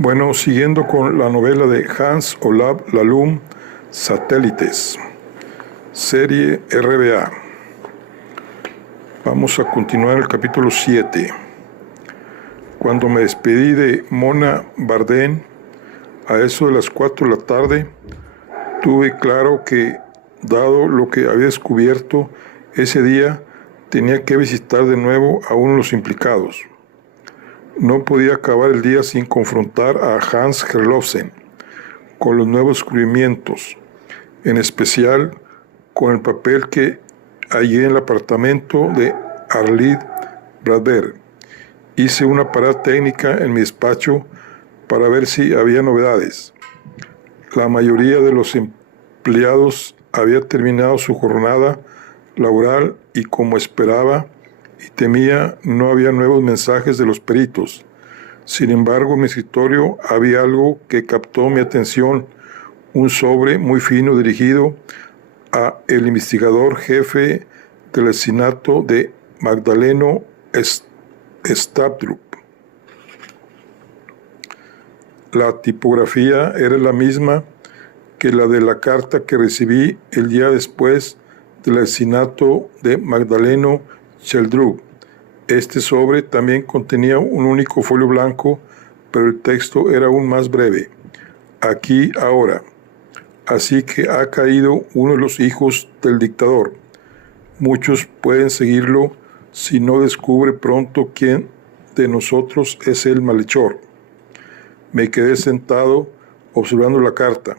Bueno, siguiendo con la novela de Hans Olav Lahlum, Satélites, serie RBA. Vamos a continuar el capítulo 7. Cuando me despedí de Mona Bardén, a eso de las 4 de la tarde, tuve claro que, dado lo que había descubierto ese día, tenía que visitar de nuevo a uno de los implicados. No podía acabar el día sin confrontar a Hans Herlofsen con los nuevos descubrimientos, en especial con el papel que hallé en el apartamento de Arlid Bradberg. Hice una parada técnica en mi despacho para ver si había novedades. La mayoría de los empleados había terminado su jornada laboral y, como esperaba y temía, no había nuevos mensajes de los peritos. Sin embargo, en mi escritorio había algo que captó mi atención, un sobre muy fino dirigido a el investigador jefe del asesinato de Magdaleno Stavdrup. La tipografía era la misma que la de la carta que recibí el día después del asesinato de Magdaleno Stavdrup. Este sobre también contenía un único folio blanco, pero el texto era aún más breve. Aquí, ahora. Así que ha caído uno de los hijos del dictador. Muchos pueden seguirlo si no descubre pronto quién de nosotros es el malhechor. Me quedé sentado observando la carta.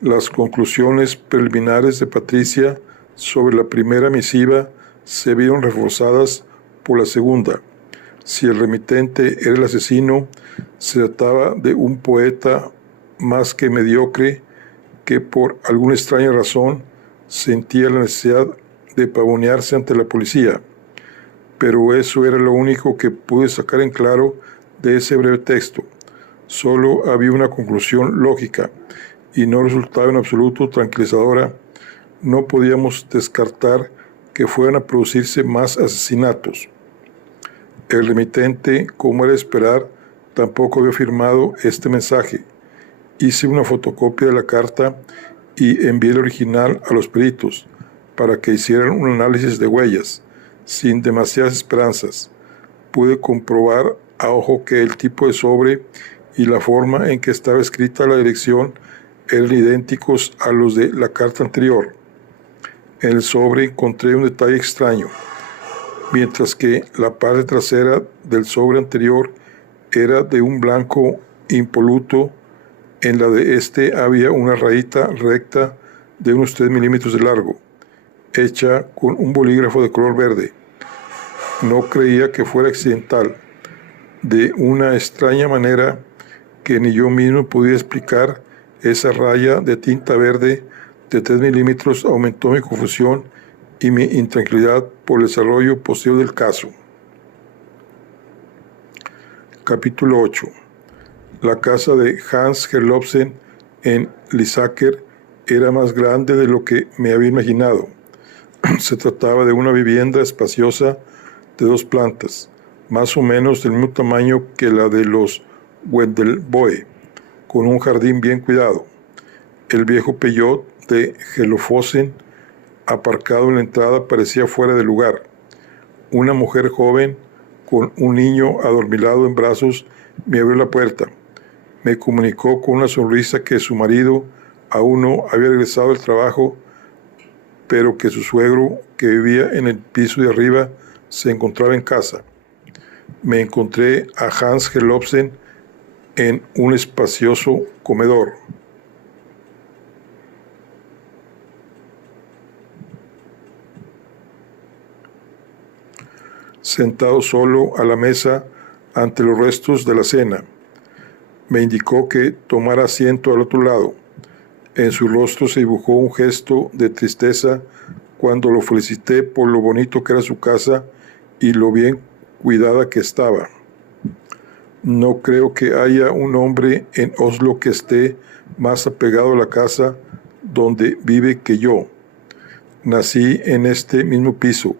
Las conclusiones preliminares de Patricia sobre la primera misiva se vieron reforzadas por la segunda. Si el remitente era el asesino, se trataba de un poeta más que mediocre que por alguna extraña razón sentía la necesidad de pavonearse ante la policía. Pero eso era lo único que pude sacar en claro de ese breve texto. Solo había una conclusión lógica y no resultaba en absoluto tranquilizadora. No podíamos descartar que fueran a producirse más asesinatos. El remitente, como era de esperar, tampoco había firmado este mensaje. Hice una fotocopia de la carta y envié el original a los peritos para que hicieran un análisis de huellas, sin demasiadas esperanzas. Pude comprobar a ojo que el tipo de sobre y la forma en que estaba escrita la dirección eran idénticos a los de la carta anterior. En el sobre encontré un detalle extraño. Mientras que la parte trasera del sobre anterior era de un blanco impoluto, en la de este había una rayita recta de unos 3 milímetros de largo, hecha con un bolígrafo de color verde. No creía que fuera accidental. De una extraña manera que ni yo mismo podía explicar, esa raya de tinta verde de 3 milímetros aumentó mi confusión y mi intranquilidad por el desarrollo posterior del caso. Capítulo 8. La casa de Hans Herlofsen en Lysaker era más grande de lo que me había imaginado. Se trataba de una vivienda espaciosa de 2 plantas, más o menos del mismo tamaño que la de los Wendelboe, con un jardín bien cuidado. El viejo Peugeot de Hellofosen, aparcado en la entrada, parecía fuera de lugar. Una mujer joven, con un niño adormilado en brazos, me abrió la puerta. Me comunicó con una sonrisa que su marido aún no había regresado del trabajo, pero que su suegro, que vivía en el piso de arriba, se encontraba en casa. Me encontré a Hans Herlofsen en un espacioso comedor. Sentado solo a la mesa ante los restos de la cena. Me indicó que tomara asiento al otro lado. En su rostro se dibujó un gesto de tristeza cuando lo felicité por lo bonito que era su casa y lo bien cuidada que estaba. No creo que haya un hombre en Oslo que esté más apegado a la casa donde vive que yo. Nací en este mismo piso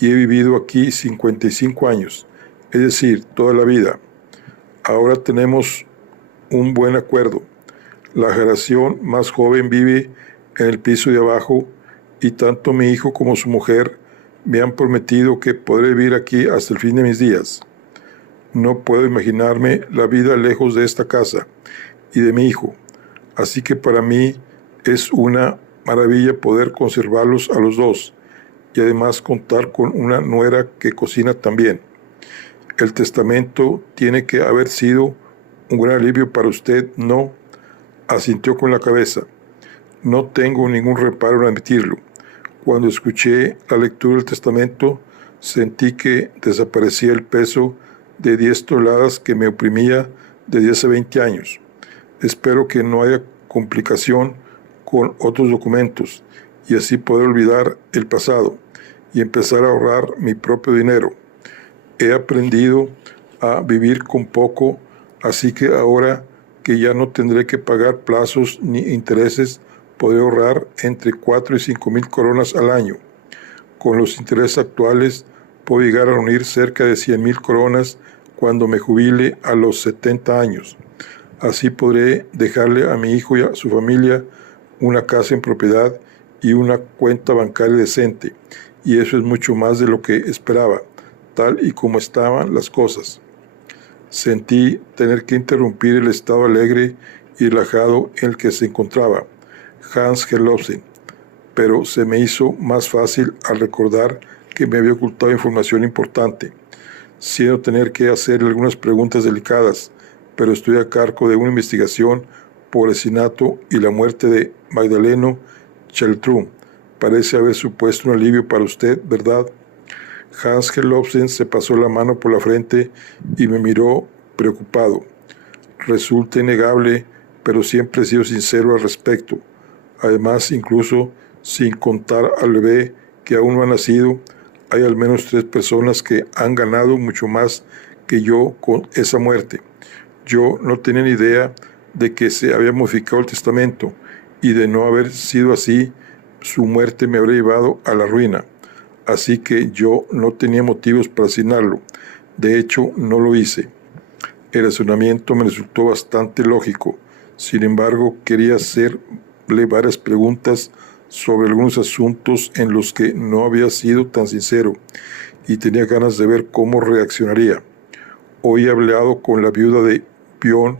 y he vivido aquí 55 años, es decir, toda la vida. Ahora tenemos un buen acuerdo. La generación más joven vive en el piso de abajo y tanto mi hijo como su mujer me han prometido que podré vivir aquí hasta el fin de mis días. No puedo imaginarme la vida lejos de esta casa y de mi hijo, así que para mí es una maravilla poder conservarlos a los dos y además contar con una nuera que cocina también. El testamento tiene que haber sido un gran alivio para usted, ¿no? Asintió con la cabeza. No tengo ningún reparo en admitirlo. Cuando escuché la lectura del testamento, sentí que desaparecía el peso de 10 toneladas que me oprimía de 10 a 20 años. Espero que no haya complicación con otros documentos y así poder olvidar el pasado y empezar a ahorrar mi propio dinero. He aprendido a vivir con poco, así que ahora que ya no tendré que pagar plazos ni intereses, podré ahorrar entre 4 y 5 mil coronas al año. Con los intereses actuales, puedo llegar a reunir cerca de 100,000 coronas cuando me jubile a los 70 años. Así podré dejarle a mi hijo y a su familia una casa en propiedad y una cuenta bancaria decente, y eso es mucho más de lo que esperaba, tal y como estaban las cosas. Sentí tener que interrumpir el estado alegre y relajado en el que se encontraba Hans Herlofsen, pero se me hizo más fácil al recordar que me había ocultado información importante. Siento tener que hacer algunas preguntas delicadas, pero estoy a cargo de una investigación por el asesinato y la muerte de Magdaleno Cheltrum. Parece haber supuesto un alivio para usted, ¿verdad? Hans Herlofsen se pasó la mano por la frente y me miró preocupado. Resulta innegable, pero siempre he sido sincero al respecto. Además, incluso sin contar al bebé que aún no ha nacido, hay al menos 3 personas que han ganado mucho más que yo con esa muerte. Yo no tenía ni idea de que se había modificado el testamento y de no haber sido así, su muerte me habría llevado a la ruina. Así que yo no tenía motivos para asignarlo. De hecho, no lo hice. El razonamiento me resultó bastante lógico. Sin embargo, quería hacerle varias preguntas sobre algunos asuntos en los que no había sido tan sincero y tenía ganas de ver cómo reaccionaría. Hoy he hablado con la viuda de Björn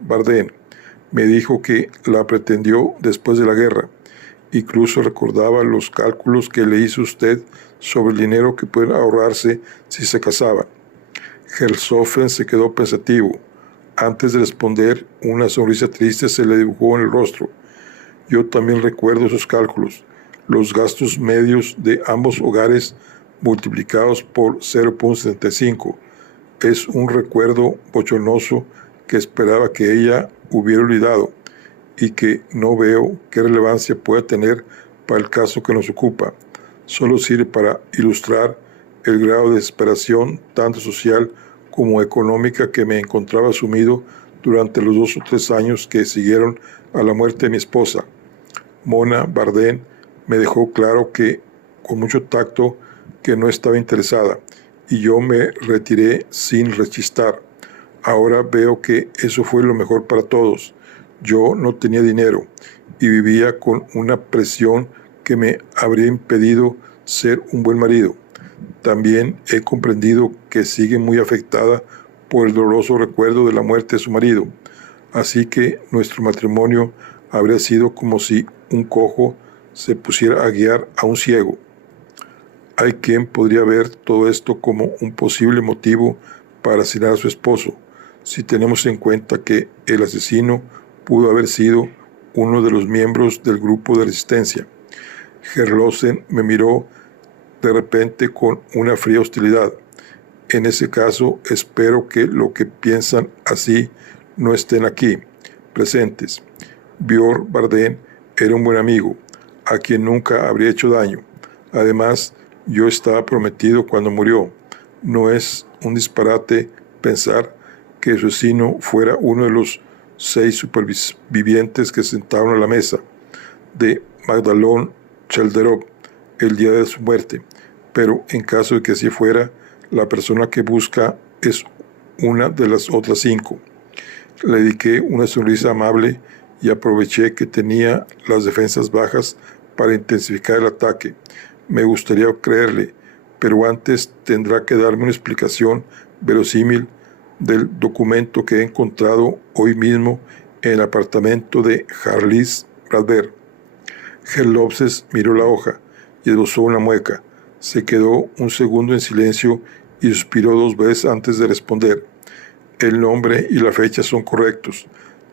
Bardén. Me dijo que la pretendió después de la guerra. Incluso recordaba los cálculos que le hizo usted sobre el dinero que pueden ahorrarse si se casaban. Herlofsen se quedó pensativo. Antes de responder, una sonrisa triste se le dibujó en el rostro. Yo también recuerdo esos cálculos. Los gastos medios de ambos hogares multiplicados por 0.75. Es un recuerdo bochornoso que esperaba que ella hubiera olvidado y que no veo qué relevancia pueda tener para el caso que nos ocupa. Solo sirve para ilustrar el grado de desesperación, tanto social como económica, que me encontraba sumido durante los 2 o 3 años que siguieron a la muerte de mi esposa. Mona Bardén me dejó claro que, con mucho tacto, que no estaba interesada, y yo me retiré sin rechistar. Ahora veo que eso fue lo mejor para todos. Yo no tenía dinero y vivía con una presión que me habría impedido ser un buen marido. También he comprendido que sigue muy afectada por el doloroso recuerdo de la muerte de su marido, así que nuestro matrimonio habría sido como si un cojo se pusiera a guiar a un ciego. Hay quien podría ver todo esto como un posible motivo para asesinar a su esposo, si tenemos en cuenta que el asesino pudo haber sido uno de los miembros del grupo de resistencia. Herlofsen me miró de repente con una fría hostilidad. En ese caso, espero que los que piensan así no estén aquí, presentes. Björn Bardén era un buen amigo, a quien nunca habría hecho daño. Además, yo estaba prometido cuando murió. No es un disparate pensar que su asesino fuera uno de los 6 supervivientes que sentaron a la mesa de Magdalón Chelderov el día de su muerte, pero en caso de que así fuera, la persona que busca es una de las otras 5. Le dediqué una sonrisa amable y aproveché que tenía las defensas bajas para intensificar el ataque. Me gustaría creerle, pero antes tendrá que darme una explicación verosímil del documento que he encontrado hoy mismo en el apartamento de Harlis Bradbury. Herlofses miró la hoja y esbozó una mueca. Se quedó un segundo en silencio y suspiró 2 veces antes de responder. El nombre y la fecha son correctos.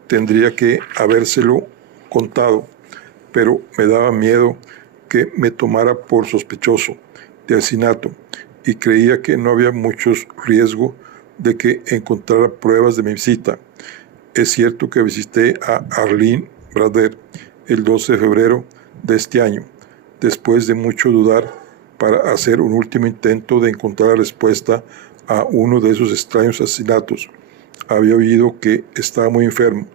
Tendría que habérselo contado, pero me daba miedo que me tomara por sospechoso de asesinato y creía que no había mucho riesgo de que encontrara pruebas de mi visita. Es cierto que visité a Arlene Bradbury el 12 de febrero de este año, después de mucho dudar, para hacer un último intento de encontrar la respuesta a uno de esos extraños asesinatos. Había oído que estaba muy enfermo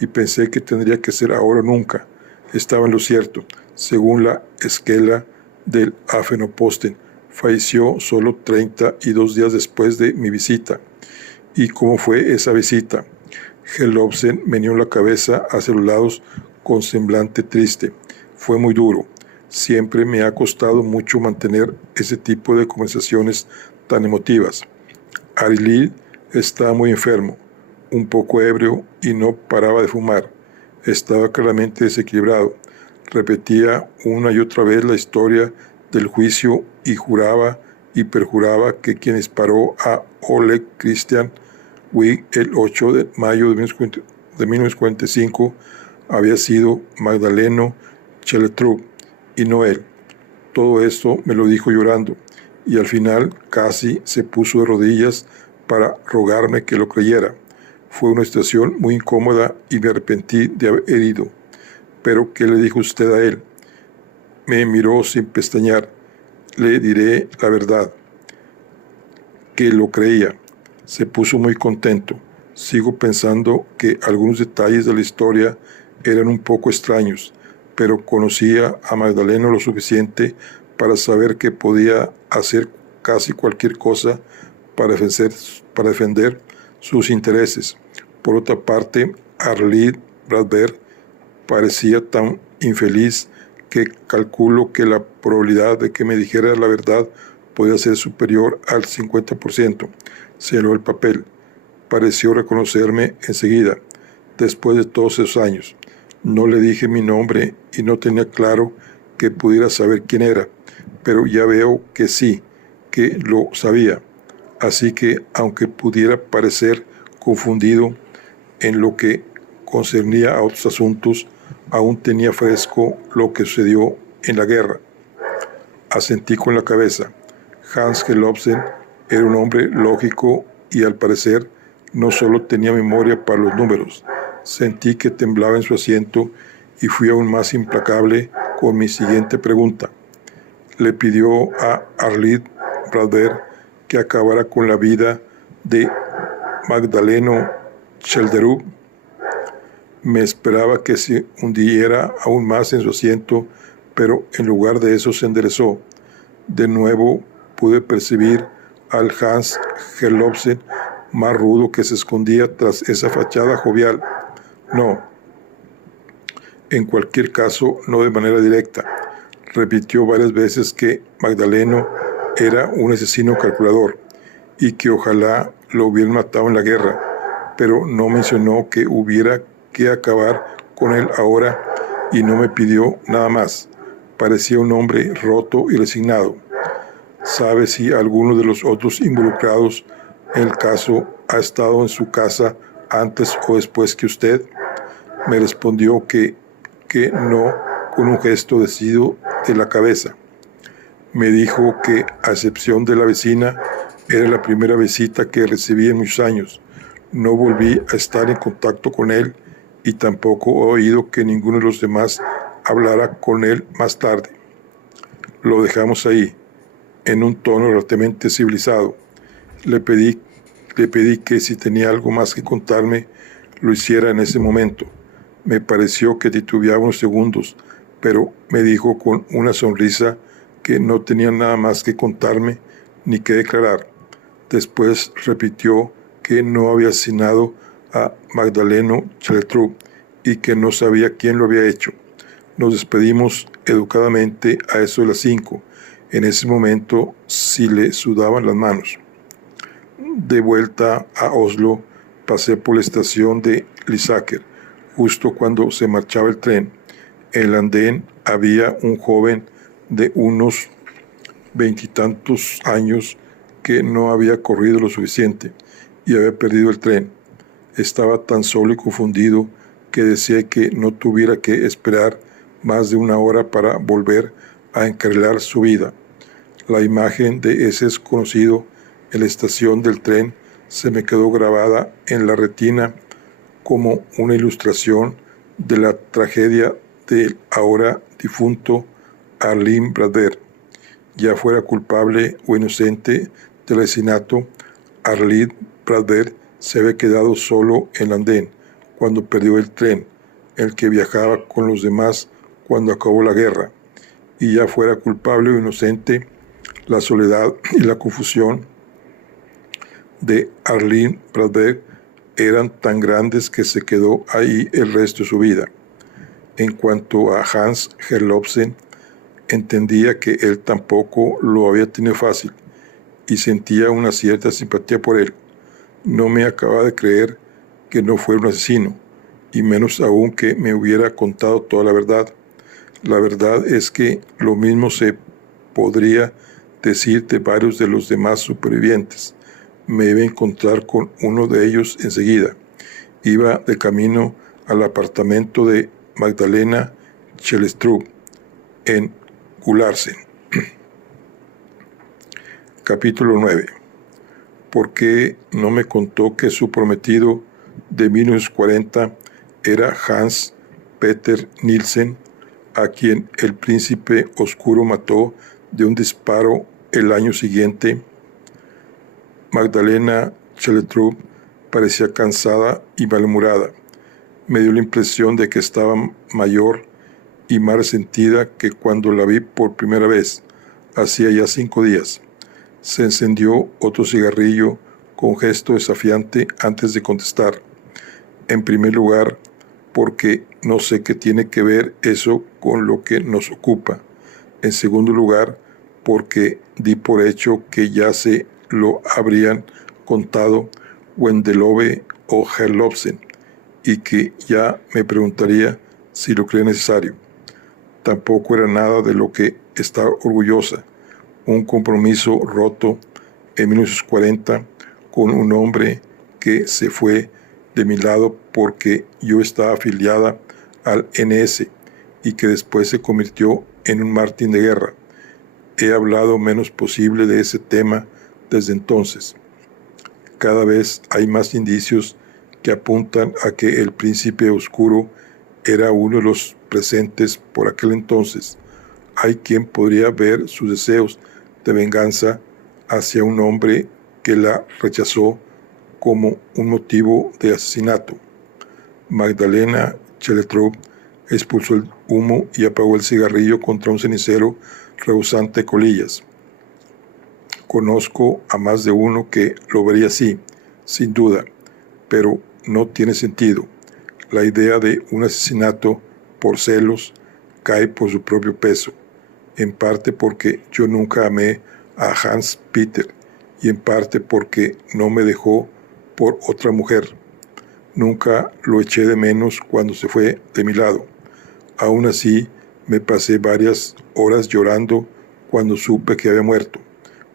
y pensé que tendría que ser ahora o nunca. Estaba en lo cierto. Según la esquela del Aftenposten, falleció solo 32 días después de mi visita. ¿Y cómo fue esa visita? Herlofsen meneó la cabeza hacia los lados con semblante triste. Fue muy duro. Siempre me ha costado mucho mantener ese tipo de conversaciones tan emotivas. Arlene estaba muy enfermo, un poco ebrio y no paraba de fumar. Estaba claramente desequilibrado. Repetía una y otra vez la historia del juicio y juraba y perjuraba que quien disparó a Oleg Christian Wig el 8 de mayo de 1945 había sido Magdaleno Cheltruk y no él. Todo esto me lo dijo llorando y al final casi se puso de rodillas para rogarme que lo creyera. Fue una situación muy incómoda y me arrepentí de haber herido. ¿Pero qué le dijo usted a él? Me miró sin pestañear. Le diré la verdad, que lo creía. Se puso muy contento. Sigo pensando que algunos detalles de la historia eran un poco extraños, pero conocía a Magdaleno lo suficiente para saber que podía hacer casi cualquier cosa para defender sus intereses. Por otra parte, Arlene Bradbury parecía tan infeliz que calculo que la probabilidad de que me dijera la verdad podía ser superior al 50%. Señaló el papel. Pareció reconocerme enseguida, después de todos esos años. No le dije mi nombre y no tenía claro que pudiera saber quién era, pero ya veo que sí, que lo sabía. Así que, aunque pudiera parecer confundido en lo que concernía a otros asuntos, aún tenía fresco lo que sucedió en la guerra. Asentí con la cabeza. Hans Herlofsen era un hombre lógico y al parecer no solo tenía memoria para los números. Sentí que temblaba en su asiento y fui aún más implacable con mi siguiente pregunta. Le pidió a Arlene Bradbury que acabara con la vida de Magdaleno Chelderuk. Me esperaba que se hundiera aún más en su asiento, pero en lugar de eso se enderezó. De nuevo pude percibir al Hans Herlofsen más rudo que se escondía tras esa fachada jovial. No. En cualquier caso, no de manera directa. Repitió varias veces que Magdaleno era un asesino calculador y que ojalá lo hubieran matado en la guerra, pero no mencionó que hubiera que acabar con él ahora y no me pidió nada más. Parecía un hombre roto y resignado. ¿Sabe si alguno de los otros involucrados en el caso ha estado en su casa antes o después que usted? Me respondió que no, con un gesto decidido de la cabeza. Me dijo que, a excepción de la vecina, era la primera visita que recibí en muchos años. No volví a estar en contacto con él y tampoco he oído que ninguno de los demás hablara con él más tarde. Lo dejamos ahí, en un tono relativamente civilizado. Le pedí que si tenía algo más que contarme, lo hiciera en ese momento. Me pareció que titubeaba unos segundos, pero me dijo con una sonrisa que no tenía nada más que contarme ni que declarar. Después repitió que no había asesinado a Magdaleno Cheltrug y que no sabía quién lo había hecho. Nos despedimos educadamente a eso de las 5. En ese momento sí le sudaban las manos. De vuelta a Oslo, pasé por la estación de Lysaker, justo cuando se marchaba el tren. En el andén había un joven de unos 20 y tantos años que no había corrido lo suficiente y había perdido el tren. Estaba tan solo y confundido que decía que no tuviera que esperar más de 1 hora para volver a encarrilar su vida. La imagen de ese desconocido en la estación del tren se me quedó grabada en la retina como una ilustración de la tragedia del ahora difunto Arlene Bradberg. Ya fuera culpable o inocente del asesinato, Arlene Bradberg se había quedado solo en el andén cuando perdió el tren, el que viajaba con los demás cuando acabó la guerra. Y ya fuera culpable o inocente, la soledad y la confusión de Arlene Bradberg eran tan grandes que se quedó ahí el resto de su vida. En cuanto a Hans Herlofsen, entendía que él tampoco lo había tenido fácil y sentía una cierta simpatía por él. No me acababa de creer que no fuera un asesino, y menos aún que me hubiera contado toda la verdad. La verdad es que lo mismo se podría decir de varios de los demás supervivientes. Me iba a encontrar con uno de ellos enseguida. Iba de camino al apartamento de Magdalena Cheltrug en Gularsen. Capítulo 9. ¿Por qué no me contó que su prometido de 1940 era Hans Peter Nielsen, a quien el príncipe oscuro mató de un disparo el año siguiente? Magdalena Cheltrug parecía cansada y malhumorada. Me dio la impresión de que estaba mayor y más resentida que cuando la vi por primera vez, hacía ya 5 días. Se encendió otro cigarrillo con gesto desafiante antes de contestar. En primer lugar, porque no sé qué tiene que ver eso con lo que nos ocupa. En segundo lugar, porque di por hecho que ya se lo habrían contado Wendelove o Herlofsen y que ya me preguntaría si lo cree necesario. Tampoco era nada de lo que estaba orgullosa. Un compromiso roto en 1940 con un hombre que se fue de mi lado porque yo estaba afiliada al NS y que después se convirtió en un mártir de guerra. He hablado menos posible de ese tema desde entonces. Cada vez hay más indicios que apuntan a que el príncipe oscuro era uno de los presentes por aquel entonces. Hay quien podría ver sus deseos de venganza hacia un hombre que la rechazó como un motivo de asesinato. Magdalena Cheltrug expulsó el humo y apagó el cigarrillo contra un cenicero rebosante de colillas. Conozco a más de uno que lo vería así, sin duda, pero no tiene sentido. La idea de un asesinato por celos cae por su propio peso, en parte porque yo nunca amé a Hans Peter y en parte porque no me dejó por otra mujer. Nunca lo eché de menos cuando se fue de mi lado. Aún así, me pasé varias horas llorando cuando supe que había muerto.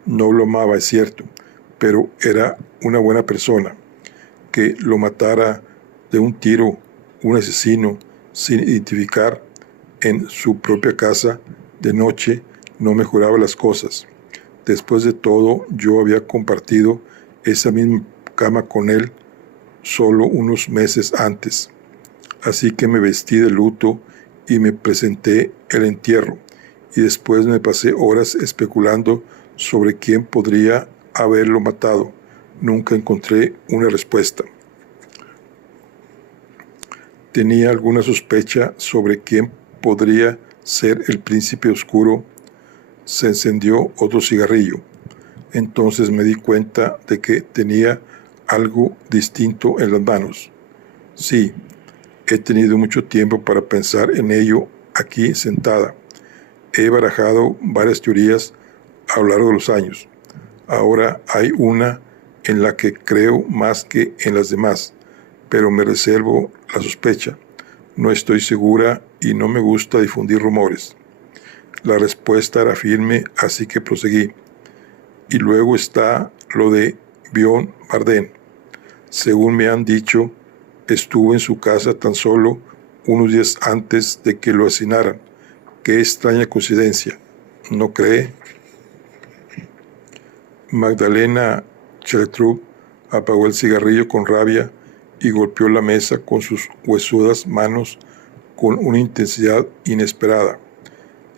No lo amaba, es cierto, pero era una buena persona. Que lo matara de un tiro un asesino sin identificar en su propia casa de noche no mejoraba las cosas. Después de todo, yo había compartido esa misma cama con él solo unos meses antes. Así que me vestí de luto y me presenté el entierro, y después me pasé horas especulando sobre quién podría haberlo matado. Nunca encontré una respuesta. Tenía alguna sospecha sobre quién podría ser el príncipe oscuro. Se encendió otro cigarrillo. Entonces me di cuenta de que tenía algo distinto en las manos. Sí, he tenido mucho tiempo para pensar en ello aquí sentada. He barajado varias teorías a lo largo de los años. Ahora hay una en la que creo más que en las demás, pero me reservo la sospecha. No estoy segura y no me gusta difundir rumores. La respuesta era firme, así que proseguí. Y luego está lo de Bjorn Bardén. Según me han dicho, estuvo en su casa tan solo unos días antes de que lo asesinaran. Qué extraña coincidencia, ¿no cree? Magdalena Cheltrup apagó el cigarrillo con rabia y golpeó la mesa con sus huesudas manos con una intensidad inesperada.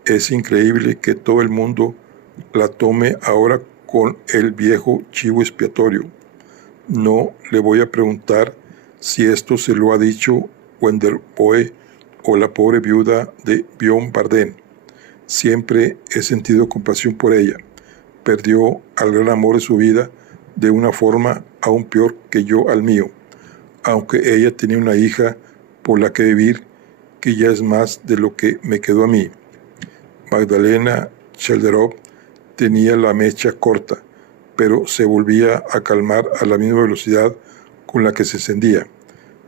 Es increíble que todo el mundo la tome ahora con el viejo chivo expiatorio. No le voy a preguntar si esto se lo ha dicho Wendell Poe o la pobre viuda de Bjorn Bardén. Siempre he sentido compasión por ella. Perdió al gran amor de su vida de una forma aún peor que yo al mío, aunque ella tenía una hija por la que vivir, que ya es más de lo que me quedó a mí. Magdalena Chelderov tenía la mecha corta, pero se volvía a calmar a la misma velocidad con la que se encendía.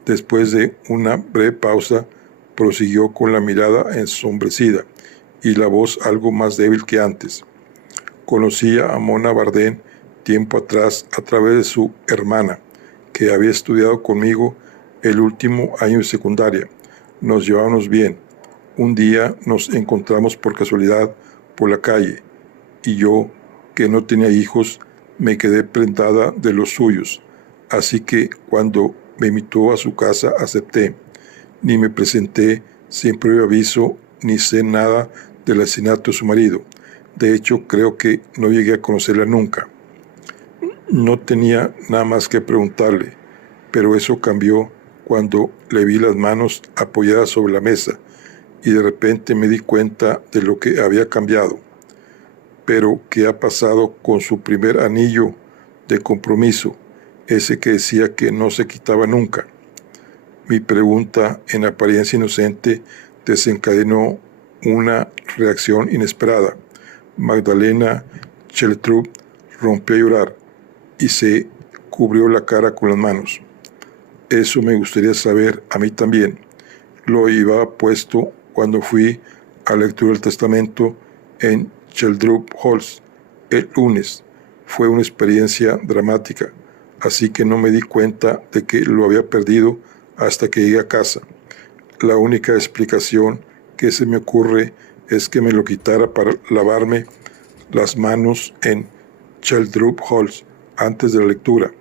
Después de una breve pausa, prosiguió con la mirada ensombrecida y la voz algo más débil que antes. Conocía a Mona Bardén tiempo atrás a través de su hermana, que había estudiado conmigo el último año de secundaria. Nos llevábamos bien. Un día nos encontramos por casualidad por la calle y yo, que no tenía hijos, me quedé prendada de los suyos. Así que cuando me invitó a su casa acepté. Ni me presenté sin previo aviso ni sé nada del asesinato de su marido. De hecho, creo que no llegué a conocerla nunca. No tenía nada más que preguntarle, pero eso cambió cuando le vi las manos apoyadas sobre la mesa y de repente me di cuenta de lo que había cambiado. Pero, ¿qué ha pasado con su primer anillo de compromiso, ese que decía que no se quitaba nunca? Mi pregunta, en apariencia inocente, desencadenó una reacción inesperada. Magdalena Cheltrup rompió a llorar y se cubrió la cara con las manos. Eso me gustaría saber a mí también. Lo llevaba puesto cuando fui a la lectura del testamento en Cheltrup Halls el lunes. Fue una experiencia dramática, así que no me di cuenta de que lo había perdido hasta que llegué a casa. La única explicación que se me ocurre es que me lo quitara para lavarme las manos en Cheltrup Halls antes de la lectura.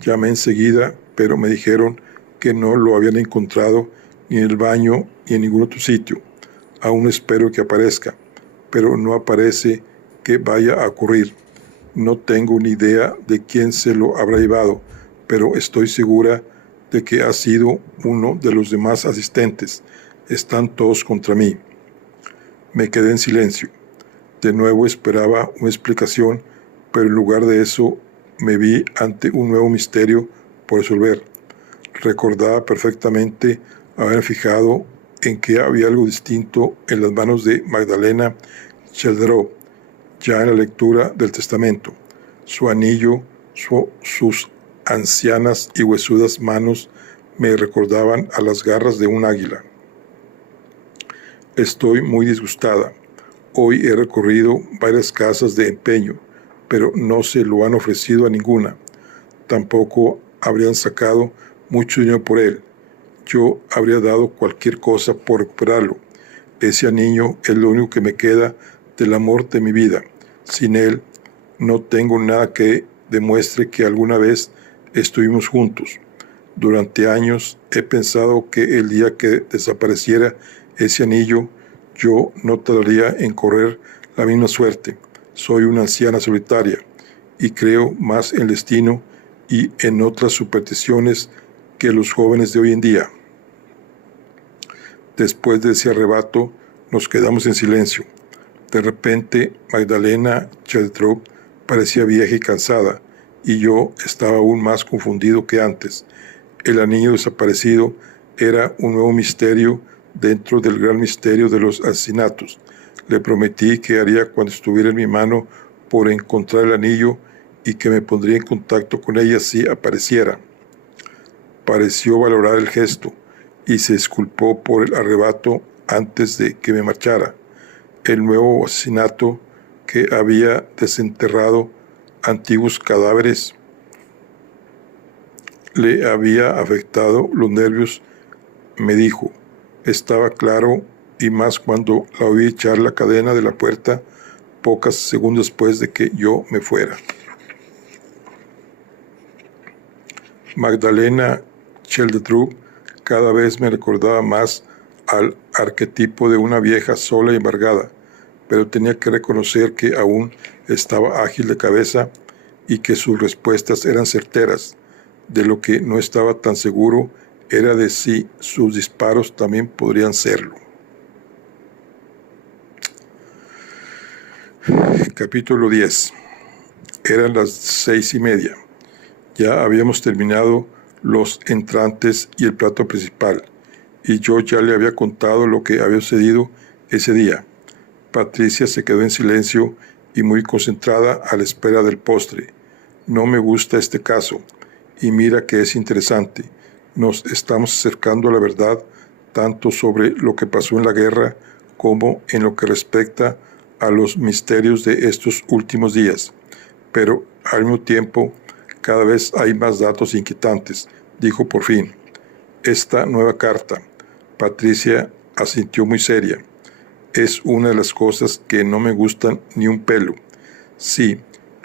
Llamé enseguida, pero me dijeron que no lo habían encontrado ni en el baño ni en ningún otro sitio. Aún espero que aparezca, pero no aparece que vaya a ocurrir. No tengo ni idea de quién se lo habrá llevado, pero estoy segura de que ha sido uno de los demás asistentes. Están todos contra mí. Me quedé en silencio. De nuevo esperaba una explicación, pero en lugar de eso me vi ante un nuevo misterio por resolver. Recordaba perfectamente haber fijado en que había algo distinto en las manos de Magdalena Chelderov, ya en la lectura del testamento. Su anillo, sus ancianas y huesudas manos me recordaban a las garras de un águila. Estoy muy disgustada. Hoy he recorrido varias casas de empeño, pero no se lo han ofrecido a ninguna. Tampoco habrían sacado mucho dinero por él. Yo habría dado cualquier cosa por recuperarlo. Ese anillo es lo único que me queda del amor de mi vida. Sin él, no tengo nada que demuestre que alguna vez estuvimos juntos. Durante años he pensado que el día que desapareciera ese anillo, yo no tardaría en correr la misma suerte. Soy una anciana solitaria y creo más en el destino y en otras supersticiones que los jóvenes de hoy en día. Después de ese arrebato, nos quedamos en silencio. De repente, Magdalena Cheltrup parecía vieja y cansada, y yo estaba aún más confundido que antes. El anillo desaparecido era un nuevo misterio dentro del gran misterio de los asesinatos. Le prometí que haría cuando estuviera en mi mano por encontrar el anillo y que me pondría en contacto con ella si apareciera. Pareció valorar el gesto y se disculpó por el arrebato antes de que me marchara. El nuevo asesinato que había desenterrado antiguos cadáveres le había afectado los nervios, me dijo. Estaba claro, y más cuando la oí echar la cadena de la puerta pocos segundos después de que yo me fuera. Magdalena Cheldrup cada vez me recordaba más al arquetipo de una vieja sola y embargada, pero tenía que reconocer que aún estaba ágil de cabeza y que sus respuestas eran certeras. De lo que no estaba tan seguro era de si sus disparos también podrían serlo. Capítulo 10. Eran las 6:30. Ya habíamos terminado los entrantes y el plato principal, y yo ya le había contado lo que había sucedido ese día. Patricia se quedó en silencio y muy concentrada a la espera del postre. No me gusta este caso, y mira que es interesante. Nos estamos acercando a la verdad tanto sobre lo que pasó en la guerra como en lo que respecta a los misterios de estos últimos días. Pero al mismo tiempo, cada vez hay más datos inquietantes, dijo por fin. Esta nueva carta. Patricia asintió muy seria. Es una de las cosas que no me gustan ni un pelo. Sí,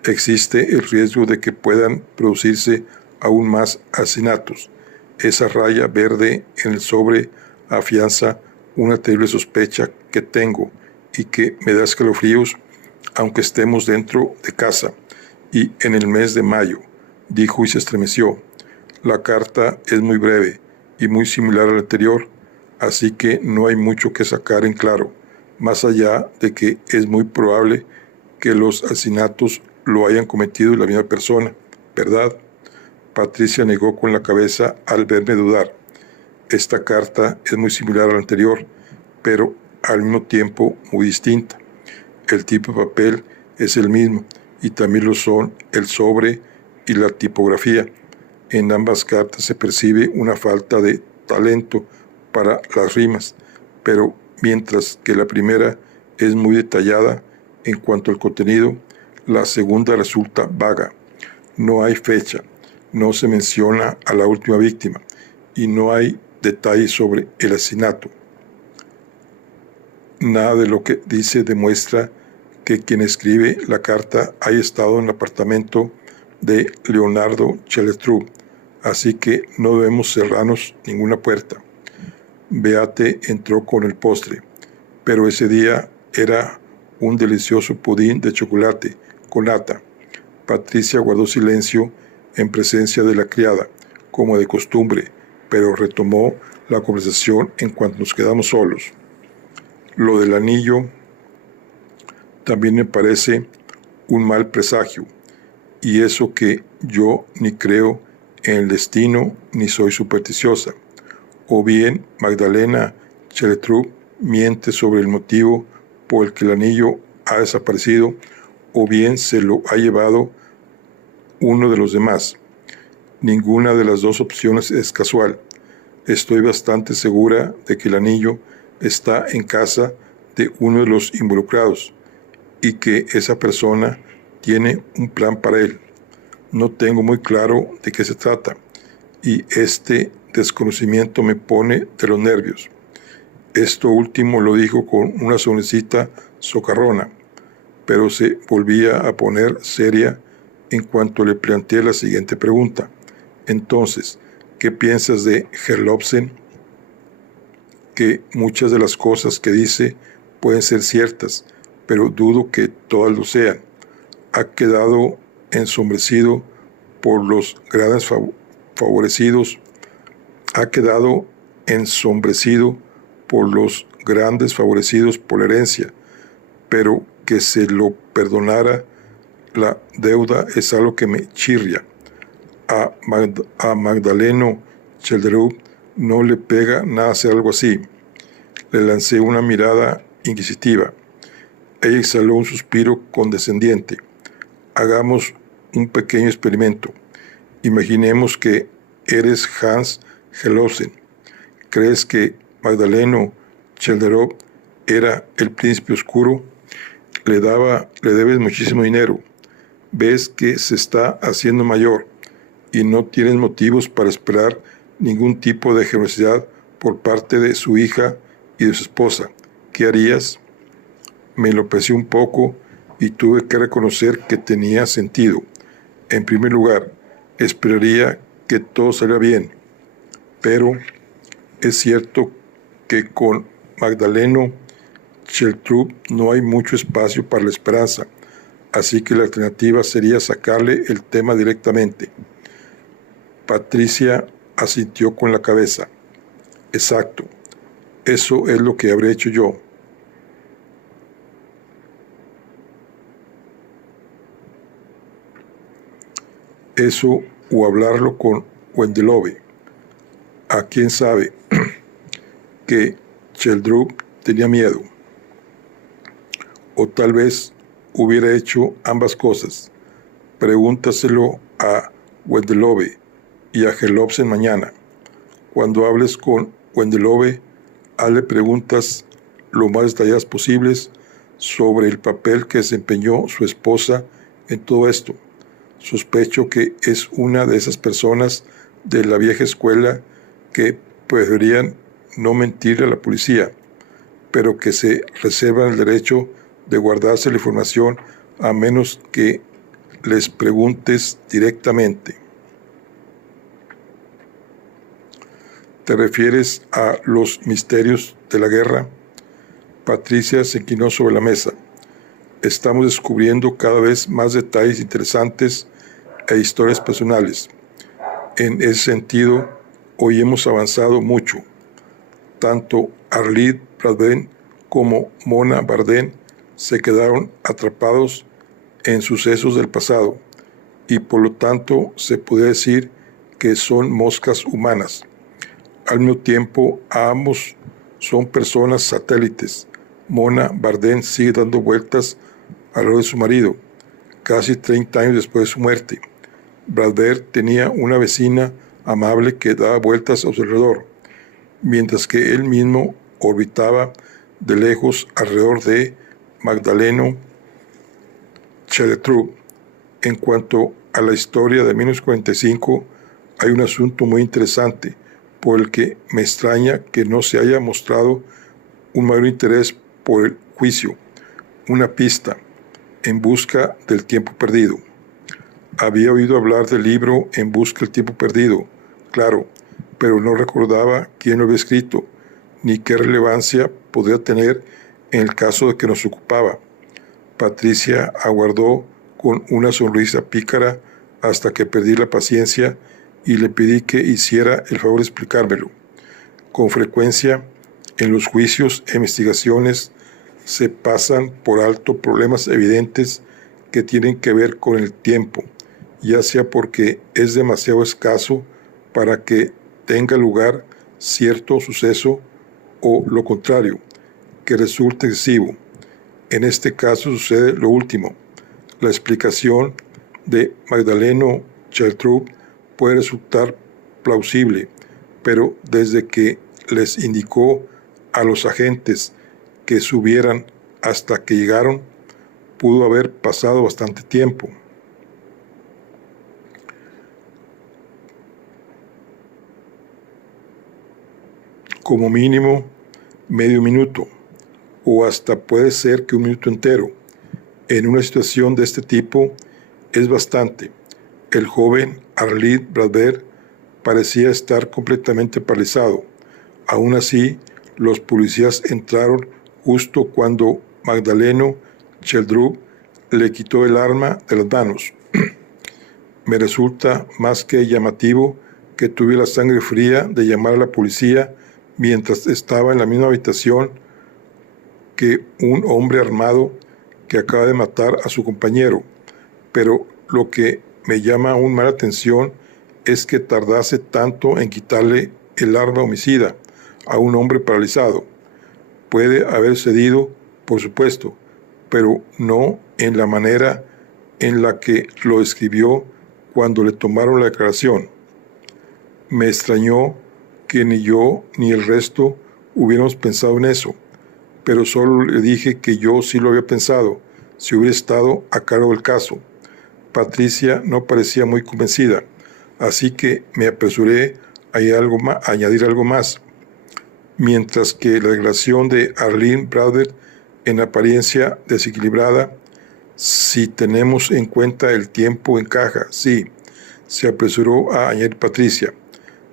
existe el riesgo de que puedan producirse aún más asesinatos. Esa raya verde en el sobre afianza una terrible sospecha que tengo y que me da escalofríos aunque estemos dentro de casa y en el mes de mayo, dijo y se estremeció. La carta es muy breve y muy similar a la anterior, así que no hay mucho que sacar en claro, más allá de que es muy probable que los asesinatos lo hayan cometido la misma persona, ¿verdad? Patricia negó con la cabeza al verme dudar. Esta carta es muy similar a la anterior, pero al mismo tiempo muy distinta. El tipo de papel es el mismo y también lo son el sobre y la tipografía. En ambas cartas se percibe una falta de talento para las rimas, pero mientras que la primera es muy detallada en cuanto al contenido, la segunda resulta vaga. No hay fecha, no se menciona a la última víctima y no hay detalles sobre el asesinato. Nada de lo que dice demuestra que quien escribe la carta haya estado en el apartamento de Leonardo Cheldrup, así que no debemos cerrarnos ninguna puerta. Beate entró con el postre, pero ese día era un delicioso pudín de chocolate con nata. Patricia guardó silencio en presencia de la criada, como de costumbre, pero retomó la conversación en cuanto nos quedamos solos. Lo del anillo también me parece un mal presagio, y eso que yo ni creo en el destino ni soy supersticiosa. O bien Magdalena Cheldrup miente sobre el motivo por el que el anillo ha desaparecido, o bien se lo ha llevado uno de los demás. Ninguna de las dos opciones es casual. Estoy bastante segura de que el anillo está en casa de uno de los involucrados y que esa persona tiene un plan para él. No tengo muy claro de qué se trata y este desconocimiento me pone de los nervios. Esto último lo dijo con una sonrisita socarrona, pero se volvía a poner seria en cuanto le planteé la siguiente pregunta. Entonces, ¿qué piensas de Herlofsen? Que muchas de las cosas que dice pueden ser ciertas, pero dudo que todas lo sean. Ha quedado ensombrecido por los grandes favorecidos. Ha quedado ensombrecido por los grandes favorecidos por la herencia, pero que se lo perdonara La deuda es algo que me chirria. A Magdaleno Chelderub no le pega nada hacer algo así. Le lancé una mirada inquisitiva. Ella exhaló un suspiro condescendiente. Hagamos un pequeño experimento. Imaginemos que eres Hans Gelosen. ¿Crees que Magdaleno Chelderov era el príncipe oscuro? Le debes muchísimo dinero. Ves que se está haciendo mayor y no tienes motivos para esperar ningún tipo de generosidad por parte de su hija y de su esposa. ¿Qué harías? Me enloquecí un poco y tuve que reconocer que tenía sentido. En primer lugar, esperaría que todo saliera bien, pero es cierto que con Magdaleno Chelderub no hay mucho espacio para la esperanza, así que la alternativa sería sacarle el tema directamente. Patricia asintió con la cabeza. Exacto, eso es lo que habré hecho yo. Eso o hablarlo con Wendelove. A quién sabe que Chelderub tenía miedo. O tal vez hubiera hecho ambas cosas. Pregúntaselo a Wendelove y a Gelosen mañana. Cuando hables con Wendelove, hazle preguntas lo más detalladas posibles sobre el papel que desempeñó su esposa en todo esto. Sospecho que es una de esas personas de la vieja escuela que preferían no mentirle a la policía, pero que se reservan el derecho de guardarse la información a menos que les preguntes directamente. ¿Te refieres a los misterios de la guerra? Patricia se inclinó sobre la mesa. Estamos descubriendo cada vez más detalles interesantes e historias personales. En ese sentido, hoy hemos avanzado mucho. Tanto Arlide Bradben como Mona Bardén se quedaron atrapados en sucesos del pasado y por lo tanto se puede decir que son moscas humanas. Al mismo tiempo, ambos son personas satélites. Mona Bardén sigue dando vueltas alrededor de su marido, casi 30 años después de su muerte. Bradber tenía una vecina amable que daba vueltas a su alrededor, mientras que él mismo orbitaba de lejos alrededor de Magdaleno Chelderub. En cuanto a la historia de 1945, hay un asunto muy interesante por el que me extraña que no se haya mostrado un mayor interés por el juicio. Una pista: En busca del tiempo perdido. Había oído hablar del libro En busca del tiempo perdido, claro, pero no recordaba quién lo había escrito, ni qué relevancia podría tener en el caso de que nos ocupaba. Patricia aguardó con una sonrisa pícara hasta que perdí la paciencia y le pedí que hiciera el favor de explicármelo. Con frecuencia, en los juicios e investigaciones se pasan por alto problemas evidentes que tienen que ver con el tiempo, ya sea porque es demasiado escaso para que tenga lugar cierto suceso o lo contrario, que resulte excesivo. En este caso sucede lo último. La explicación de Magdaleno Chelderub puede resultar plausible, pero desde que les indicó a los agentes que subieran hasta que llegaron, pudo haber pasado bastante tiempo. Como mínimo, medio minuto, o hasta puede ser que un minuto entero. En una situación de este tipo es bastante. El joven Arlide Bradber parecía estar completamente paralizado. Aún así, los policías entraron justo cuando Magdaleno Chelderub le quitó el arma de las manos. Me resulta más que llamativo que tuviera la sangre fría de llamar a la policía mientras estaba en la misma habitación que un hombre armado que acaba de matar a su compañero, pero lo que me llama aún más la atención es que tardase tanto en quitarle el arma homicida a un hombre paralizado. Puede haber cedido, por supuesto, pero no en la manera en la que lo escribió cuando le tomaron la declaración. Me extrañó que ni yo ni el resto hubiéramos pensado en eso, pero solo le dije que yo sí lo había pensado, si hubiera estado a cargo del caso. Patricia no parecía muy convencida, así que me apresuré a añadir algo más. Mientras que la declaración de Arlene Bradford, en apariencia desequilibrada, si tenemos en cuenta el tiempo, encaja, sí, se apresuró a añadir Patricia.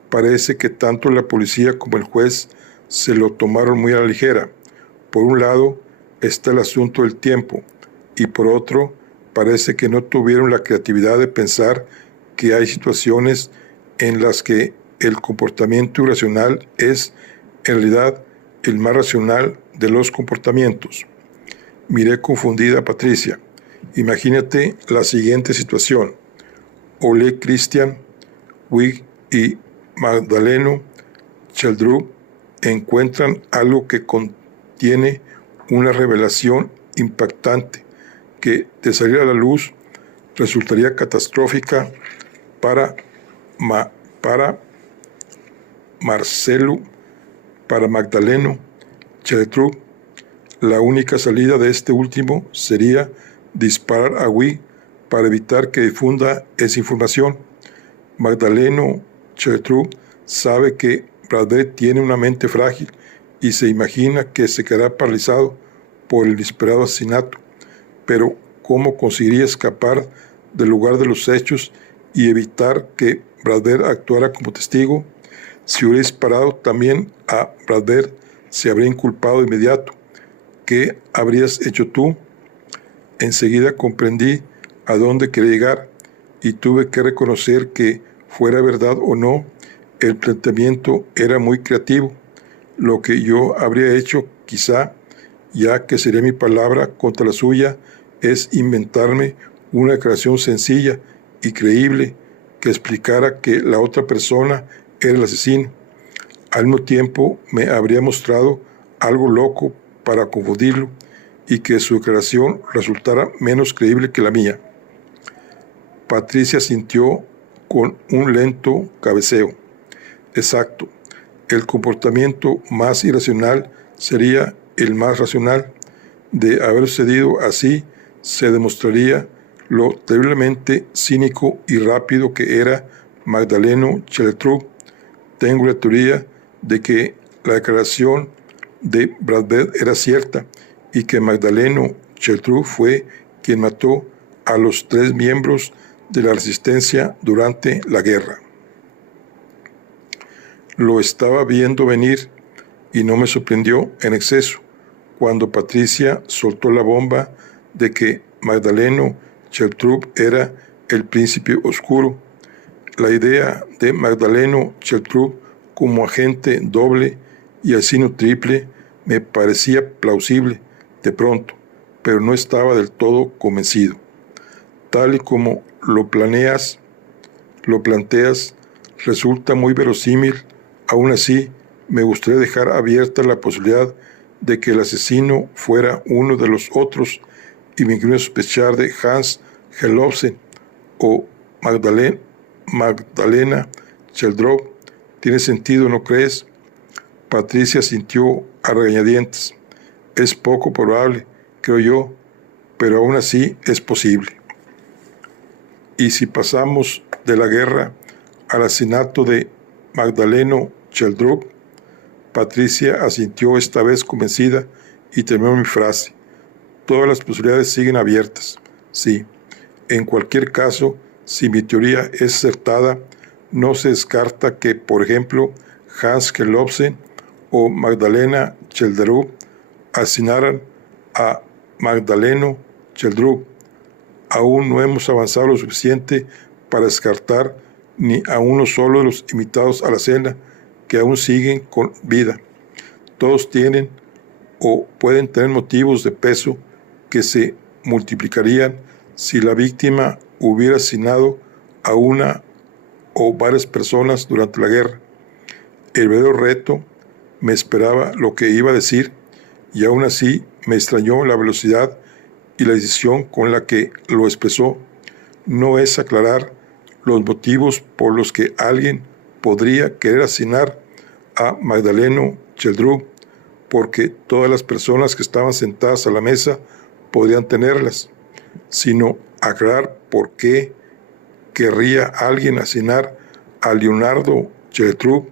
Parece que tanto la policía como el juez se lo tomaron muy a la ligera. Por un lado está el asunto del tiempo, y por otro, parece que no tuvieron la creatividad de pensar que hay situaciones en las que el comportamiento irracional es, en realidad, el más racional de los comportamientos. Miré confundida a Patricia. Imagínate la siguiente situación. Ole Christian, Wig y Magdaleno Sheldrup encuentran algo que contiene una revelación impactante que, de salir a la luz, resultaría catastrófica para Magdaleno Sheldrup. La única salida de este último sería disparar a Wig para evitar que difunda esa información. Magdaleno Sheldrup sabe que Bradford tiene una mente frágil y se imagina que se quedará paralizado por el inesperado asesinato. Pero ¿cómo conseguiría escapar del lugar de los hechos y evitar que Bradford actuara como testigo? Si hubiera disparado también a Bradford, se habría inculpado de inmediato. ¿Qué habrías hecho tú? Enseguida comprendí a dónde quería llegar y tuve que reconocer que, fuera verdad o no, el planteamiento era muy creativo. Lo que yo habría hecho, quizá, ya que sería mi palabra contra la suya, es inventarme una declaración sencilla y creíble que explicara que la otra persona era el asesino. Al mismo tiempo me habría mostrado algo loco para confundirlo y que su declaración resultara menos creíble que la mía. Patricia sintió con un lento cabeceo. Exacto. El comportamiento más irracional sería el más racional. De haber sucedido así, se demostraría lo terriblemente cínico y rápido que era Magdaleno Sheldrup. Tengo la teoría de que la declaración de Bradford era cierta y que Magdaleno Sheldrup fue quien mató a los 3 miembros de la resistencia durante la guerra. Lo estaba viendo venir y no me sorprendió en exceso cuando Patricia soltó la bomba de que Magdaleno Sheldrup era el príncipe oscuro. La idea de Magdaleno Sheldrup como agente doble y asesino triple me parecía plausible de pronto, pero no estaba del todo convencido. Tal y como lo planteas, resulta muy verosímil. Aún así, me gustaría dejar abierta la posibilidad de que el asesino fuera uno de los otros y me inclino a sospechar de Hans Gelobsen o Magdalena Sheldrup. ¿Tiene sentido, no crees? Patricia sintió a regañadientes. Es poco probable, creo yo, pero aún así es posible. Y si pasamos de la guerra al asesinato de Magdaleno Sheldrup, Patricia asintió esta vez convencida y terminó mi frase. Todas las posibilidades siguen abiertas. Sí, en cualquier caso, si mi teoría es acertada, no se descarta que, por ejemplo, Hans Gelobsen o Magdalena Sheldrup asesinaran a Magdaleno Sheldrup. Aún no hemos avanzado lo suficiente para descartar ni a uno solo de los invitados a la cena que aún siguen con vida. Todos tienen o pueden tener motivos de peso que se multiplicarían si la víctima hubiera asesinado a una o varias personas durante la guerra. El verdadero reto me esperaba lo que iba a decir, y aún así me extrañó la velocidad y la decisión con la que lo expresó. No es aclarar los motivos por los que alguien podría querer asesinar a Magdaleno Cheldrú, porque todas las personas que estaban sentadas a la mesa podrían tenerlas, sino aclarar por qué querría alguien asesinar a Leonardo Cheldrú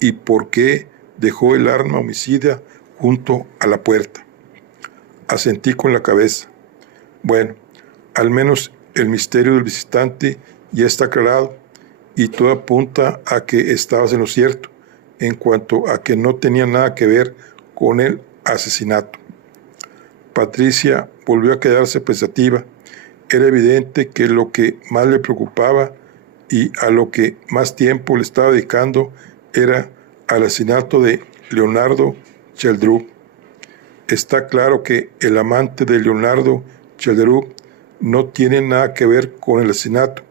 y por qué dejó el arma homicida junto a la puerta. Asentí con la cabeza. Bueno, al menos el misterio del visitante ya está aclarado, y todo apunta a que estabas en lo cierto en cuanto a que no tenía nada que ver con el asesinato. Patricia volvió a quedarse pensativa. Era evidente que lo que más le preocupaba y a lo que más tiempo le estaba dedicando era al asesinato de Leonardo Cheldrú. Está claro que el amante de Leonardo Cheldrú no tiene nada que ver con el asesinato,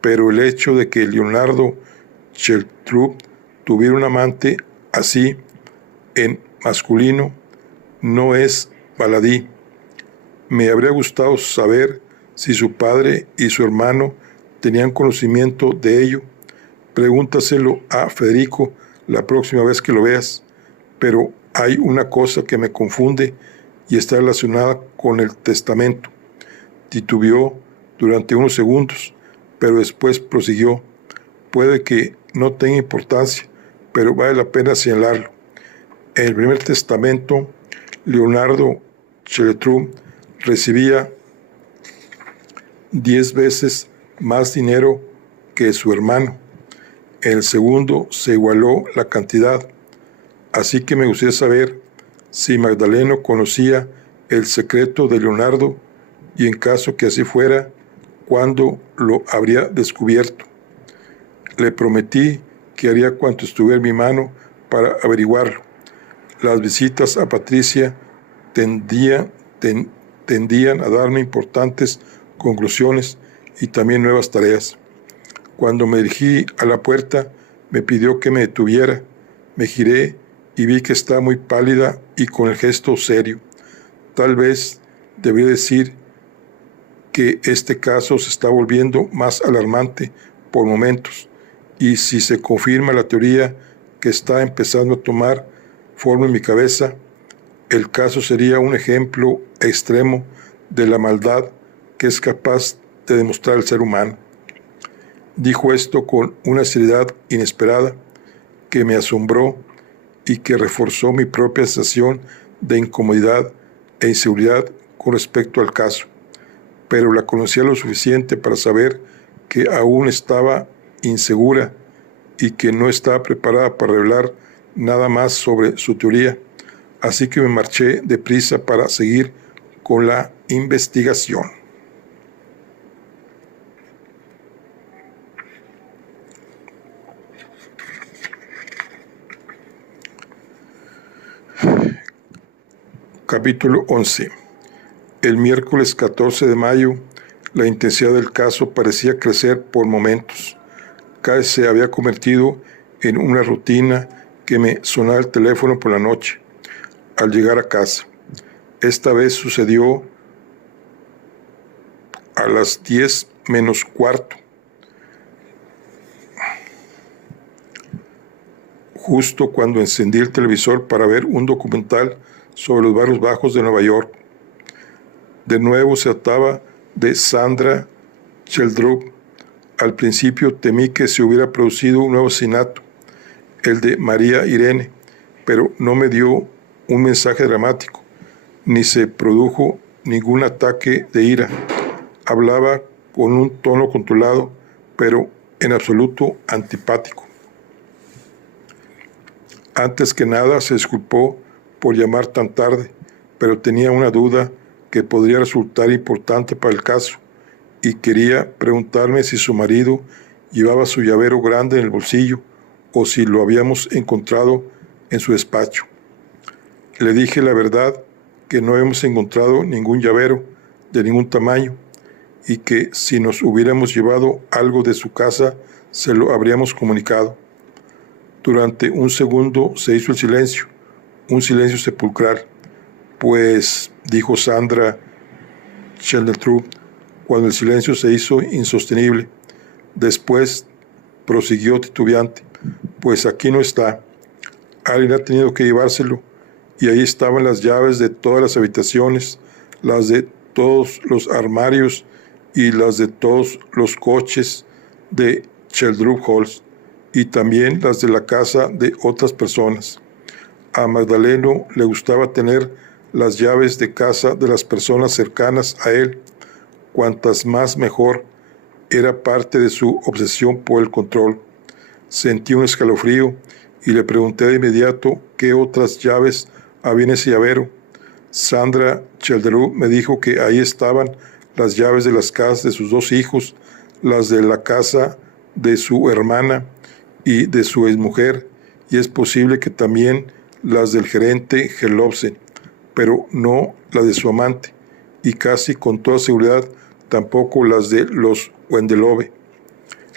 pero el hecho de que Leonardo Cheldrú tuviera un amante así, en masculino, no es baladí. Me habría gustado saber si su padre y su hermano tenían conocimiento de ello. Pregúntaselo a Federico la próxima vez que lo veas, pero hay una cosa que me confunde y está relacionada con el testamento. Titubeó durante unos segundos, pero después prosiguió. Puede que no tenga importancia, pero vale la pena señalarlo. En el primer testamento, Leonardo Cheldrú recibía 10 veces más dinero que su hermano. En el segundo se igualó la cantidad. Así que me gustaría saber si Magdaleno conocía el secreto de Leonardo y, en caso que así fuera, cuándo lo habría descubierto. Le prometí que haría cuanto estuviera en mi mano para averiguarlo. Las visitas a Patricia tendían a darme importantes conclusiones y también nuevas tareas. Cuando me dirigí a la puerta, me pidió que me detuviera. Me giré y vi que estaba muy pálida y con el gesto serio. Tal vez debería decir que este caso se está volviendo más alarmante por momentos, y si se confirma la teoría que está empezando a tomar forma en mi cabeza, el caso sería un ejemplo extremo de la maldad que es capaz de demostrar el ser humano. Dijo esto con una seriedad inesperada que me asombró y que reforzó mi propia sensación de incomodidad e inseguridad con respecto al caso, pero la conocía lo suficiente para saber que aún estaba insegura y que no estaba preparada para revelar nada más sobre su teoría, así que me marché deprisa para seguir con la investigación. Capítulo 11. El miércoles 14 de mayo, la intensidad del caso parecía crecer por momentos. Casi se había convertido en una rutina que me sonaba el teléfono por la noche, al llegar a casa. Esta vez sucedió a las 10 menos cuarto, justo cuando encendí el televisor para ver un documental sobre los barrios bajos de Nueva York. De nuevo se trataba de Sandra Cheldrú. Al principio temí que se hubiera producido un nuevo asesinato, el de María Irene, pero no me dio un mensaje dramático, ni se produjo ningún ataque de ira. Hablaba con un tono controlado, pero en absoluto antipático. Antes que nada se disculpó por llamar tan tarde, pero tenía una duda que podría resultar importante para el caso, y quería preguntarme si su marido llevaba su llavero grande en el bolsillo o si lo habíamos encontrado en su despacho. Le dije la verdad, que no hemos encontrado ningún llavero de ningún tamaño, y que si nos hubiéramos llevado algo de su casa, se lo habríamos comunicado. Durante un segundo se hizo el silencio, un silencio sepulcral. Pues, dijo Sandra Cheltrub, cuando el silencio se hizo insostenible. Después prosiguió titubeante, pues aquí no está. Alguien ha tenido que llevárselo, y ahí estaban las llaves de todas las habitaciones, las de todos los armarios y las de todos los coches de Sheldrup Halls, y también las de la casa de otras personas. A Magdaleno le gustaba tener las llaves de casa de las personas cercanas a él, cuantas más mejor. Era parte de su obsesión por el control. Sentí un escalofrío y le pregunté de inmediato qué otras llaves había en ese llavero. Sandra Chelderu me dijo que ahí estaban las llaves de las casas de sus 2 hijos, las de la casa de su hermana y de su exmujer, y es posible que también las del gerente Gelobsen, pero no la de su amante, y casi con toda seguridad tampoco las de los Wendelove.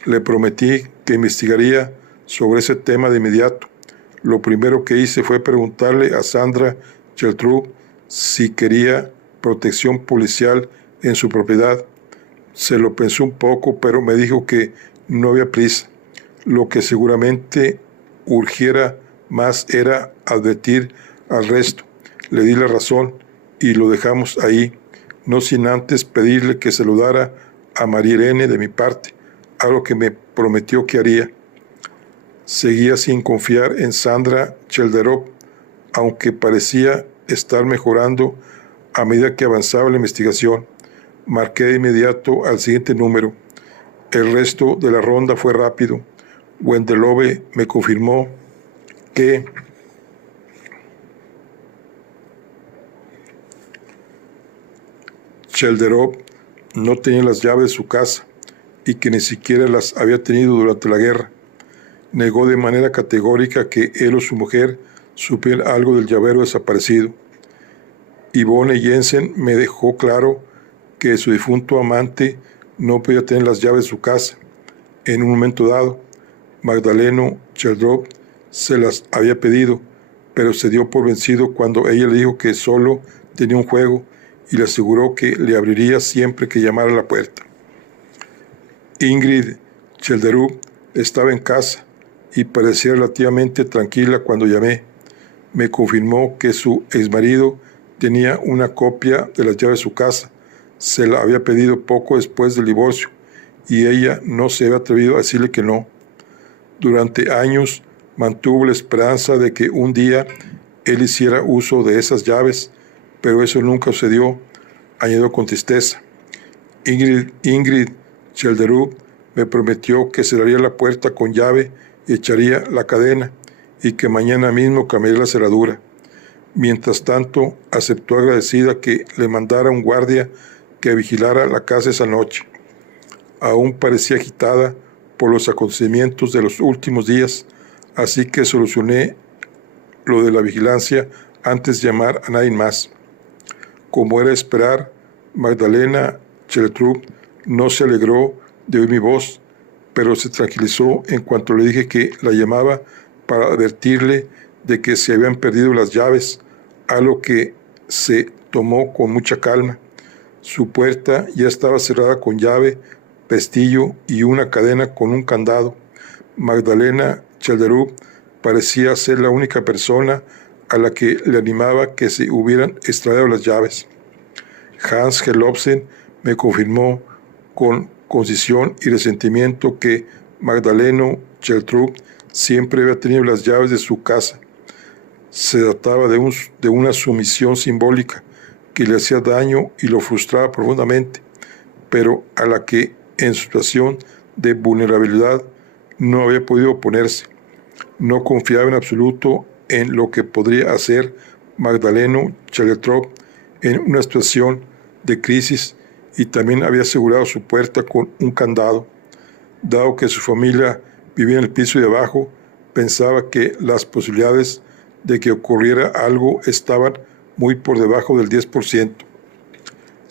Le prometí que investigaría sobre ese tema de inmediato. Lo primero que hice fue preguntarle a Sandra Cheltrub si quería protección policial en su propiedad. Se lo pensó un poco, pero me dijo que no había prisa. Lo que seguramente urgiera más era advertir al resto. Le di la razón y lo dejamos ahí, no sin antes pedirle que saludara a María Irene de mi parte, algo que me prometió que haría. Seguía sin confiar en Sandra Chelderov, aunque parecía estar mejorando a medida que avanzaba la investigación. Marqué de inmediato al siguiente número. El resto de la ronda fue rápido. Wendelove me confirmó que Chelderov no tenía las llaves de su casa y que ni siquiera las había tenido durante la guerra. Negó de manera categórica que él o su mujer supieran algo del llavero desaparecido. Yvonne Jensen me dejó claro que su difunto amante no podía tener las llaves de su casa. En un momento dado, Magdaleno Chelderov se las había pedido, pero se dio por vencido cuando ella le dijo que solo tenía un juego y le aseguró que le abriría siempre que llamara a la puerta. Ingrid Chelderov estaba en casa y parecía relativamente tranquila cuando llamé. Me confirmó que su exmarido tenía una copia de las llaves de su casa. Se la había pedido poco después del divorcio y ella no se había atrevido a decirle que no. Durante años mantuvo la esperanza de que un día él hiciera uso de esas llaves, pero eso nunca sucedió, añadió con tristeza. Ingrid Chelderov me prometió que cerraría la puerta con llave y echaría la cadena, y que mañana mismo cambiaría la cerradura. Mientras tanto, aceptó agradecida que le mandara un guardia que vigilara la casa esa noche. Aún parecía agitada por los acontecimientos de los últimos días, así que solucioné lo de la vigilancia antes de llamar a nadie más. Como era de esperar, Magdalena Cheltrub no se alegró de oír mi voz, pero se tranquilizó en cuanto le dije que la llamaba para advertirle de que se habían perdido las llaves, algo que se tomó con mucha calma. Su puerta ya estaba cerrada con llave, pestillo y una cadena con un candado. Magdalena Chelderub parecía ser la única persona a la que le animaba que se hubieran extraído las llaves. Hans Gelobsen me confirmó con concisión y resentimiento que Magdaleno Cheltrub siempre había tenido las llaves de su casa. Se trataba de una sumisión simbólica que le hacía daño y lo frustraba profundamente, pero a la que en su situación de vulnerabilidad no había podido oponerse. No confiaba en absoluto en lo que podría hacer Magdaleno Cheltrub en una situación de crisis, y también había asegurado su puerta con un candado. Dado que su familia vivía en el piso de abajo, pensaba que las posibilidades de que ocurriera algo estaban muy por debajo del 10%.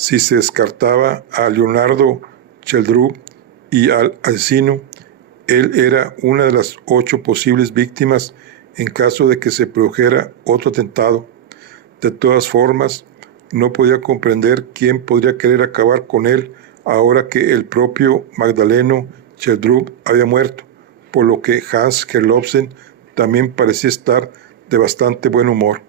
Si se descartaba a Leonardo Sheldrup y al asesino, él era una de las 8 posibles víctimas en caso de que se produjera otro atentado. De todas formas, no podía comprender quién podría querer acabar con él ahora que el propio Magdaleno Sheldrup había muerto, por lo que Hans Herlofsen también parecía estar de bastante buen humor.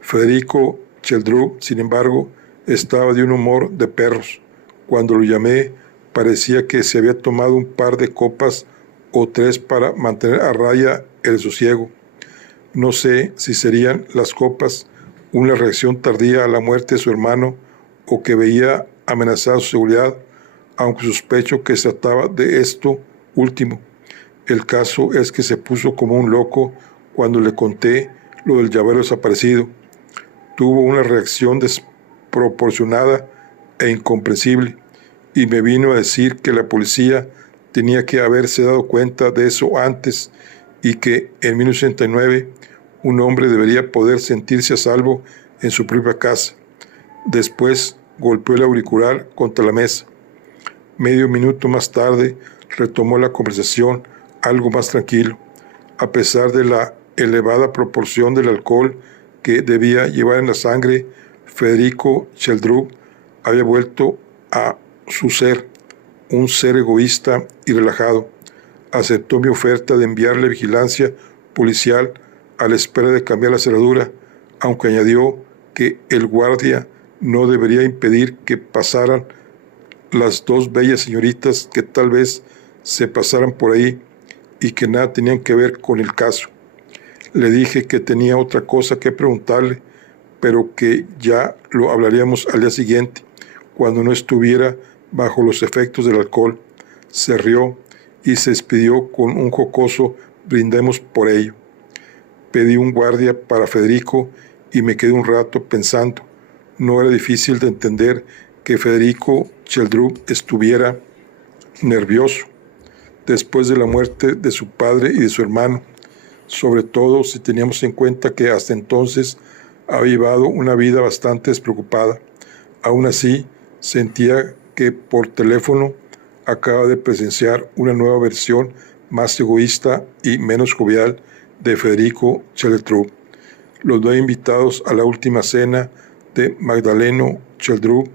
Federico Sheldrup, sin embargo, estaba de un humor de perros. Cuando lo llamé, parecía que se había tomado un par de copas o 3 para mantener a raya el sosiego. No sé si serían las copas una reacción tardía a la muerte de su hermano o que veía amenazada su seguridad, aunque sospecho que se trataba de esto último. El caso es que se puso como un loco cuando le conté lo del llavero desaparecido. Tuvo una reacción desproporcionada e incomprensible y me vino a decir que la policía tenía que haberse dado cuenta de eso antes y que en 1969 un hombre debería poder sentirse a salvo en su propia casa. Después golpeó el auricular contra la mesa. Medio minuto más tarde retomó la conversación algo más tranquilo. A pesar de la elevada proporción del alcohol que debía llevar en la sangre, Federico Sheldrup había vuelto a su ser, un ser egoísta y relajado. Aceptó mi oferta de enviarle vigilancia policial a la espera de cambiar la cerradura, aunque añadió que el guardia no debería impedir que pasaran las 2 bellas señoritas que tal vez se pasaran por ahí y que nada tenían que ver con el caso. Le dije que tenía otra cosa que preguntarle, pero que ya lo hablaríamos al día siguiente, cuando no estuviera bajo los efectos del alcohol. Se rió y se despidió con un jocoso brindemos por ello. Pedí un guardia para Federico y me quedé un rato pensando. No era difícil de entender que Federico Sheldrup estuviera nervioso después de la muerte de su padre y de su hermano, sobre todo si teníamos en cuenta que hasta entonces había llevado una vida bastante despreocupada. Aún así, sentía que por teléfono acaba de presenciar una nueva versión más egoísta y menos jovial de Federico Sheldrup. Los 2 invitados a la última cena de Magdaleno Sheldrup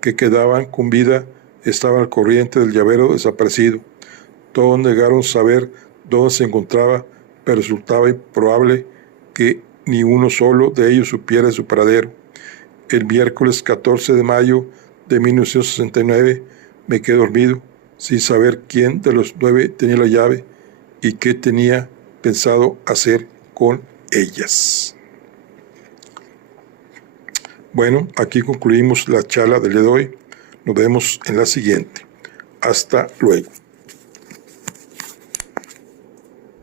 que quedaban con vida estaban al corriente del llavero desaparecido. Todos negaron saber dónde se encontraba, pero resultaba improbable que ni uno solo de ellos supiera de su paradero. El miércoles 14 de mayo de 1969 me quedé dormido, sin saber quién de los 9 tenía la llave y qué tenía pensado hacer con ellas. Bueno, aquí concluimos la charla del día de hoy. Nos vemos en la siguiente. Hasta luego.